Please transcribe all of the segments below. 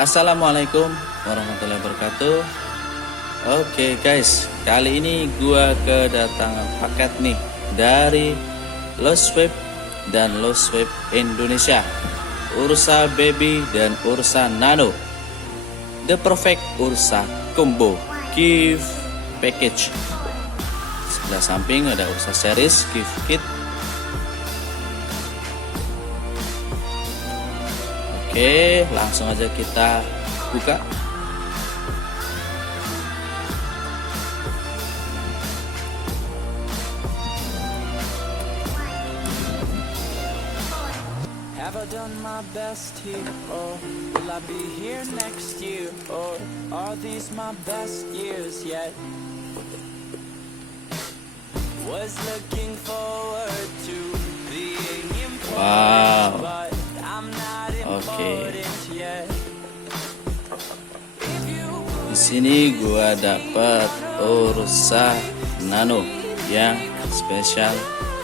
Assalamualaikum warahmatullahi wabarakatuh. Oke guys, kali ini gua kedatangan paket nih dari Lostwave dan Lostwave Indonesia, Ursa Baby dan Ursa Nano, The Perfect Ursa Combo Gift Package. Sebelah samping ada Ursa Series Gift Kit. Oke, langsung aja kita buka. Have I done my best here, or will I be here next year, or are these my best years yet? Was looking forward to being important, Wow. but I'm not Oke. important yet. Di sini gua dapat Ursa Nano yang special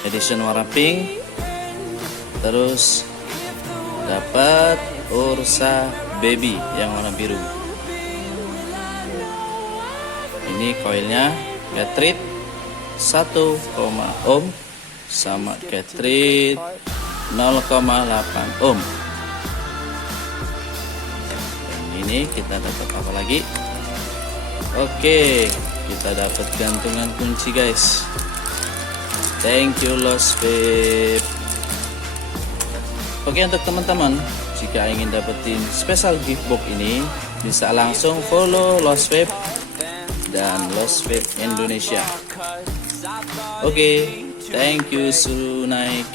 edition warna pink. Terus dapat Ursa Baby yang warna biru. Ini koilnya cartridge 1, ohm sama cartridge 0,8 ohm. Dan ini kita dapat apa lagi? Oke, kita dapat gantungan kunci guys. Thank you Lostwave. Oke, untuk teman-teman, jika ingin dapetin special gift box ini, bisa langsung follow Lostwave dan Lostwave Indonesia. Oke, thank you Sunaik.